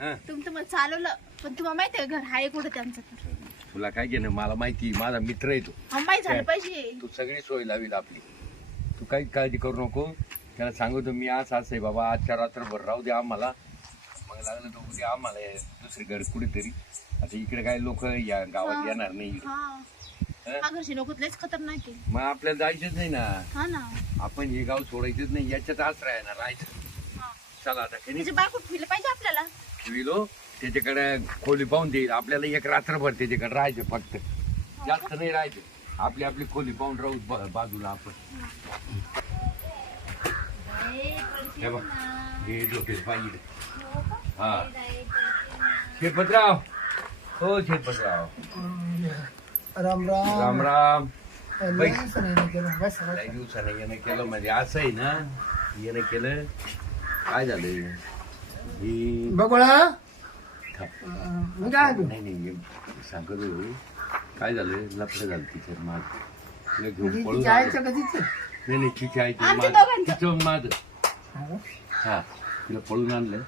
तुमचं मग चालवलं पण तुम्हाला माहिती घर हाय कुठं त्यांचं तुला काय घेणं मला माहिती माझा मित्र आहे तो माहिती झालं पाहिजे तू सगळी सोय लावी आपली तू काही काळजी करू नको त्याला सांगतो मी आज असं आहे बाबा आजच्या रात्रभर राहू दे आम्हाला मग लागलं तो उद्या आम्हाला दुसरीकडे कुठेतरी आता इकडे काय लोक या गावात येणार नाही हा मग आपल्याला जायचंच नाही ना आपण हे गाव सोडायचंच नाही याच्यात आश्रय आहे ना राहायचं चला आता म्हणजे पाहिजे आपल्याला विलो त्याच्याकडे खोली पाहून देईल आपल्याला एक रात्रभर त्याच्याकडे राहायचं फक्त जास्त नाही राहायचं आपली आपली खोली पाहून राहू बाजूला आपण हे बघ हा शेपतराव हो शेपतराव राम राम राम राम दिवसाने यानं केलं म्हणजे असं आहे ना येणं केलं काय झालं ही बघोळा काय नाही नाही सांगत काय झालं लपलं झालं तिच्यात माझं पळून नाही नाही हा पळून आणलं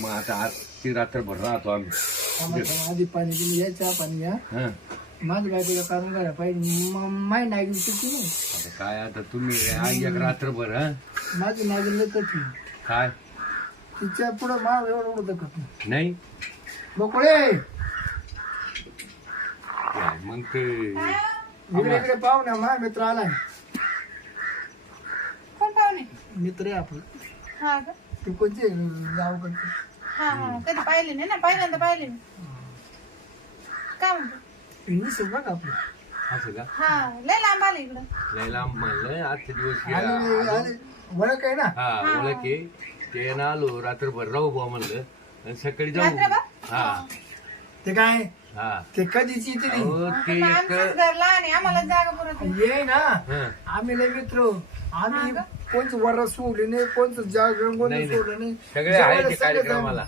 मग आता रात्रभर राहतो आम्ही आधी पाणी तुम्ही यायचं पाणी घ्या माझं कारण करायला पाहिजे माय नागिन काय आता तुम्ही आई एक रात्रभर हा माझी नागिन काय तिच्या पुढे माव एवढं उडत का नाही मोकळे मग ते इकडे इकडे ना मित्र आलाय कोण पाहुणे मित्र आहे तू कोणते जाऊ करते हा पाहिले नाही ना पहिल्यांदा पाहिले मी काय म्हणतो का हा लय लांब आले इकडं लय लांब म्हणलं आजचे दिवस आहे ना ते ना आलो रात्रभर राहू बा म्हणलं आणि सकाळी जाऊ हा ते काय हा ते कधीच येते नाही. ना आम्ही लय मित्र आम्ही कोणच वर सोडले नाही कोणच जागरण कोणी नाही, सगळे कार्यक्रमाला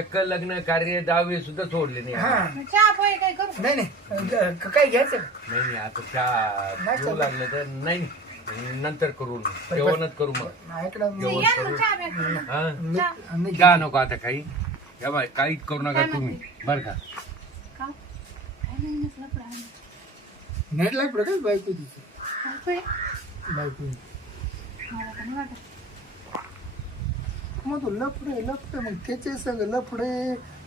एक लग्न कार्य दहावे सुद्धा सोडले नाही हा. घ्यायचं नाही, आता चहा लागलं तर नाही नंतर करून जेवणच करू मग हा जा नको आता काही या काहीच करू नका तुम्ही बर का बायको बायको मग लफडे मग त्याचे सगळं लफडे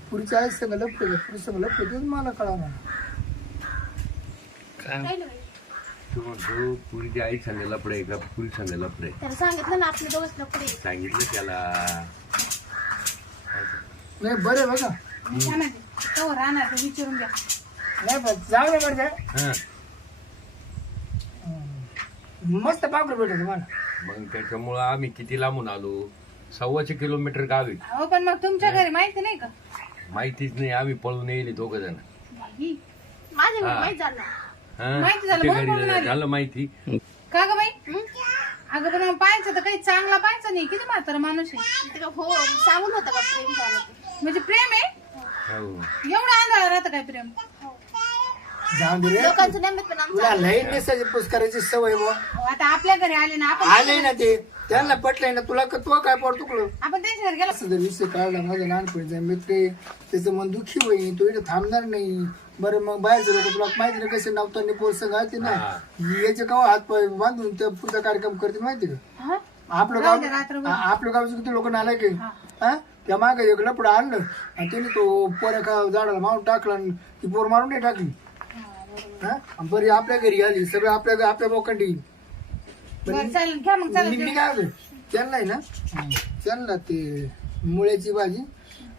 पुढच्या आई पुढे मला कळा काय तू म्हणतो पुरीची आई सांगायला पडे का पुरी सांगायला पडे त्याला सांगितलं ना आपले दोस्त पुढे सांगितलं त्याला नाही बरे बघा तो राहणार तो विचारून घ्या नाही बरं, जाऊ दे बरं मस्त पापड भेटत मला मग त्याच्यामुळं आम्ही किती लांबून आलो सव्वाशे किलोमीटर गावी आहे पण मग तुमच्या घरी माहिती नाही का माहितीच नाही आम्ही पळून येईल दोघ जण बाई, माझे हा. माहीत झालं माहिती झालं का माहिती का ग बाई अगं पण मग पाहायचं तर काही चांगला पाहायचं नाही किती म्हातारा माणूस आहे हो सांगून होता का प्रेम म्हणजे प्रेम आहे हो. एवढा आंधळा राहतं काय प्रेम जाऊन लोकांचं नेमत पण आमचं तुला लई नेसायची सवय बुवा हो, आता आपल्या घरी आले ना आपण आले ना ते त्यांना पटलंय ना तुला क- तू काय पडतो तुकडं आपण त्यांच्या घरी गेलो विषय काढला माझ्या लहानपणीचा मित्र आहे, त्याचं मन दुखी होईल तो इथे थांबणार नाही बरं मग बाहेर लोक तुला माहिती ना कसे नावतांनी पोर संघ आहे ते ना याचे का हात पाय बांधून ते पुढचा कार्यक्रम करते माहिती का आपलं गाव रात्रभर. आ- आपलं गावचे किती लोक नालायक की त्या माग एक लपड आणलं आणि त्याने तो पोऱ्या खा झाडाला मारून टाकला आणि ती पोर मारून नाही टाकली हा? बरी आपल्या घरी आली सगळं आपल्या आपल्या बोकांडी बरं चालेल काय ना त्यांना ते मुळ्याची भाजी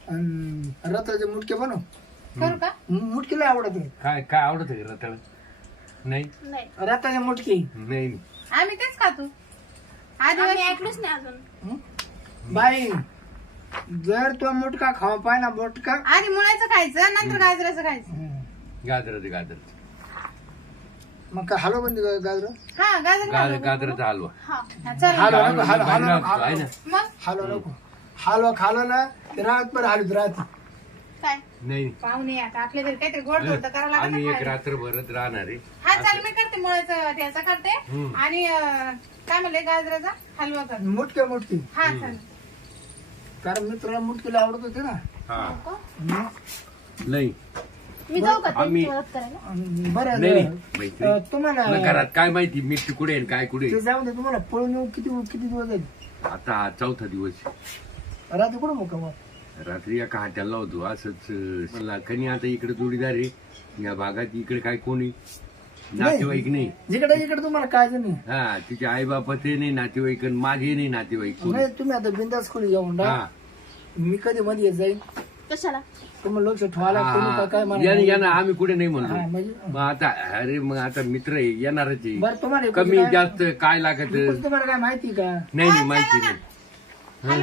आणि रताचे मुटके बनव करू का मुटकीला आवडत काय काय आवडत रताळ नाही नाही मुटकी नाही आम्ही तेच खातो ऐकलोच नाही अजून बाई जर तो मुटका पाय ना मुटका आधी मुळाचं खायचं नंतर गाजराचं खायचं गाजराचं गाजर मग काय हलो बंद गाजर हा गाजर गाज- गाजराचा हलवा चल हलवा हलवा खालो ना ते पण हलत राहत काय नाही पाहुणे आता आपल्याला घरी काहीतरी गोड धोड करावं आम्ही एक लागत राहणार आहे हा चाल मी करते मुळ्याचं त्याचा करते आणि काय म्हणले गाजराचा हलवा कर मुटके मुटकी हा चालेल कारण मी तुला आवडत होती ना हा हो नाही मी जाऊ का मी त्यांची मदत करायला अं, नाही तुम्हाला घरात काय माहिती मिरची कुठे आहे काय कुठे ते जाऊ दे तुम्हाला पळून येऊ किती किती दिवस जाईल आता चौथा दिवस आहे. रात्री कुठं मुक्काम आहे? रात्री एका हात्याला होतो असंच म्हणला कनी आता इकडे जोडीदार आहे या भागात इकडे काय कोणी नातेवाईक नाही जिकडे इकडे तुम्हाला काय नाही हा तिचे आई बापा ते नाही नातेवाईक आणि माझे नाही नातेवाईक तुम्ही आता बिंदास खोली जाऊन मी कधी मध्ये येत जाईल कशाला आम्ही कुठे नाही म्हणतो म्हणजे? मग आता अरे मग आता मित्र येणारच तुम्हाला कमी जास्त काय लागत तुम्हाला काय माहिती का नाही नाही माहिती नाही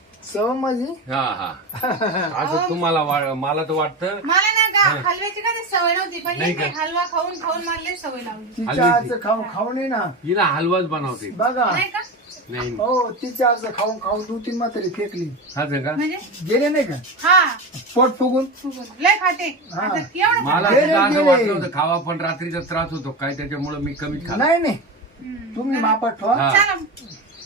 सव माझी हा हा तुम्हाला मला तर वाटतं मला ना गा हलव्याची का सवय नव्हती पण हलवा खाऊन खाऊन मला सवय लावली खाऊ खाऊ आजचं ना हिला हलवाच बनवते बघा नाही का नाही हो तिच्या आज खाऊन खाऊन दोन तीन मात्र फेकली असं का म्हणजे गेले नाही का हा पोट फुगून लय खाते मला वाटलं होतं खावा पण रात्रीचा त्रास होतो काय त्याच्यामुळे मी कमी खा नाही नाही तुम्ही मापा ठेवा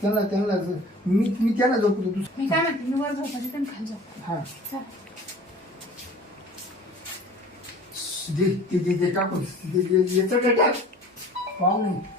त्यांना त्यांना मी मी त्यांना झोपतो तू मी काय म्हणते मी वर हा दे टाकून पाहू नाही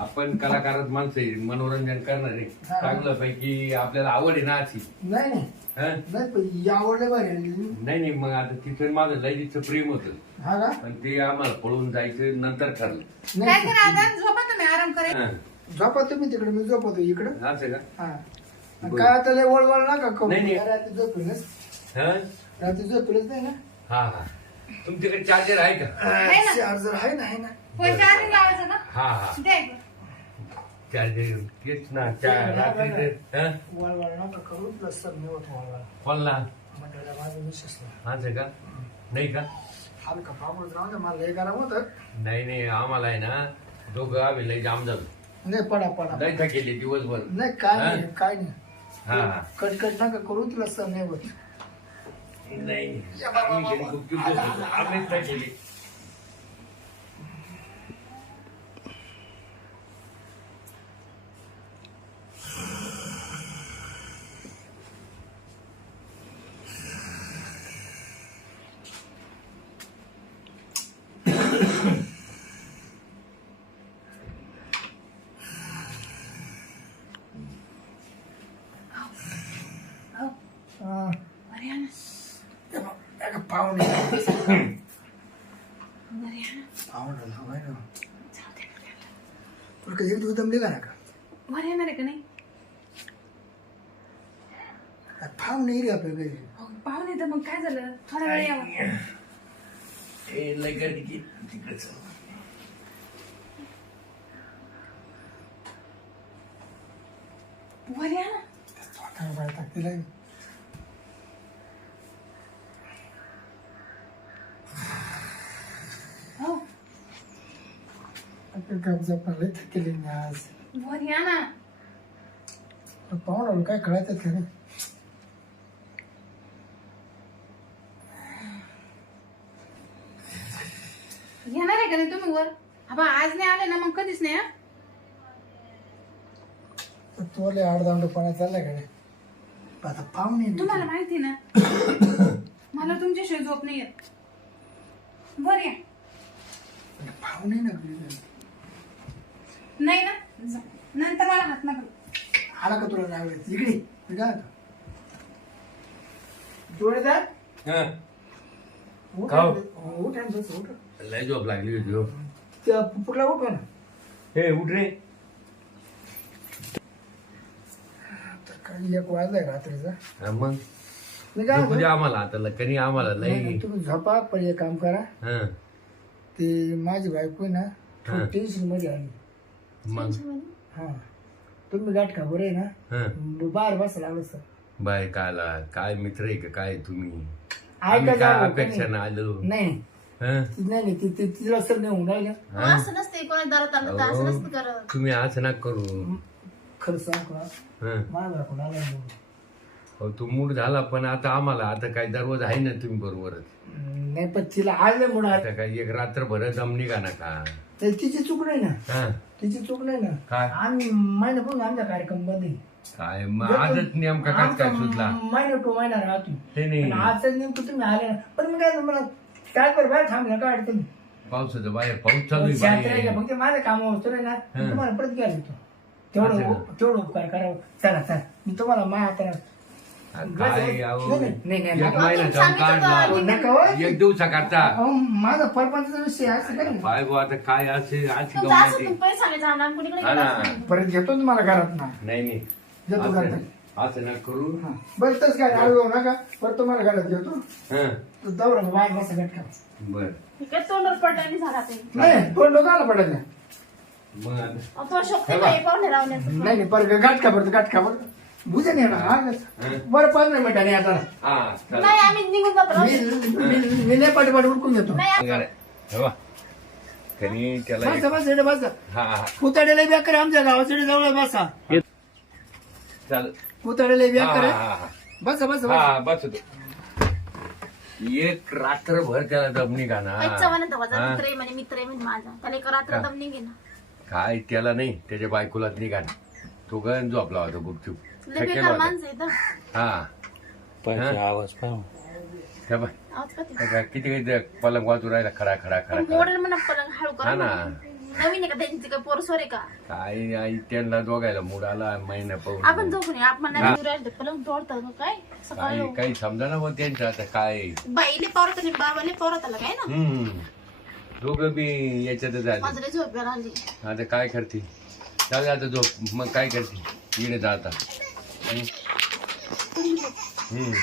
आपण कलाकारच माणसं मनोरंजन करणारे चांगलं पैकी आपल्याला आवड आहे ना अशी नाही नाही नाही आवडलं नाही नाही मग आता तिथं माझं लयजीचं प्रेम होत पण ते आम्हाला पळून जायचं नंतर ठरलं काय नाही आराम तिकडे मी झोपतो इकडं असं का काय आता ओळवळ वळवळ नका करू नाही, नाही. रात्री झोपूनच रात्री झोपूनच नाही ना हा हा तुमच्याकडे चार्जर आहे का चार्जर आहे ना ना चार्जर नाही का नाही का मला नाही नाही आम्हाला आहे ना दोघं आम्ही लय जाम झालो नाही पडा पडा का केली दिवसभर नाही काय नाही काय हा. नाही कटकट नका करू तुला नाही होत नाही आम्ही दमले का वर येणार आहे का नाही आता नाही रे पाहुणे तर मग काय झालं थोडा वेळ लय गर्दी की वर या ना आता पण कब्जा पण लय थकले आज ना काय कळत का नाही आहे का तुम्ही वर आबा आज नाही आले ना मग कधीच नाही हा? तो लय आडदांडूपणा का नाही आता पाहुणे नाही. तुम्हाला माहिती ना मला तुमच्याशिवाय झोप नाही येत बर या पाहुणे ना नाही ना नंतर मला आला का तुला इकडे मी जॉब हो, लागली ना हो. हे उठ रे काही एक वाजलाय रात्रीचा मग मी आम्हाला आता पण काम करा ते माझी बायको ना टेन्शन मध्ये आली तुम्ही गाठ खाबर आहे ना बाहेर बसला बाय काय मित्र आहे का काय तुम्ही आलो नाही नाही हो, तुम्ही करू खर सांग तो मूड झाला पण आता आम्हाला आता काय दररोज आहे ना तुम्ही बरोबरच नाही पण तिला आलं म्हणून आता काय एक रात्रभर जमनी का नका तर तिची चूक नाही ना तिची चूक नाही ना काय आम्ही महिना पूर्ण आमच्या कार्यक्रम बंद काय आजच नेमका काय काय सुचला महिना टू महिना राहतो आज आजच नेमकं तुम्ही आले ना पण मी काय मला काय कर बाहेर थांबलं काय अडचण पावसाचं बाहेर पाऊस चालू आहे शांतरायला बाहेर. काम होतो ना तुम्हाला परत गेलो तेवढं तेवढं उपकार करावं चला चला मी तुम्हाला माया हाताने काय एक नाही नाही एक हो. दिवसा करता माझा विषय असं काय आता काय परत घेतो तुम्हाला घरात ना नाही नाही देतो घरात असं करू बरं तस काय आळू घेऊ नका परत तुम्हाला घरात घेतो दौरा बाहेर बसा बर झाला नाही नाही पर गाठ बुझेन बरं पंधरा मिनिटाने आता नाही आम्ही निघून जातो मी- मी नाही उडकून देतो त्याला बस आमच्या जवळ बसा बस बस एक रात्रभर त्याला जमनी गाणं मित्र माझा रात्र काय त्याला नाही त्याच्या बायकोला नाही तो गण झोपला होता गुपचूप हा पण आवाज पाहिजे किती वेळ पलंग वाजू राहिला खडा खडा खडा पण पलंग हळू नवीन का का काय त्यांना दोघायला मूड आला महिना आपण जाऊ आपण पलंग काय हो. काही समजा ना हो त्यांचं आता काय आला काय ना बी याच्यात झाले झोप आता काय करते चालू आता झोप मग काय करते इकडे जाता うん。うん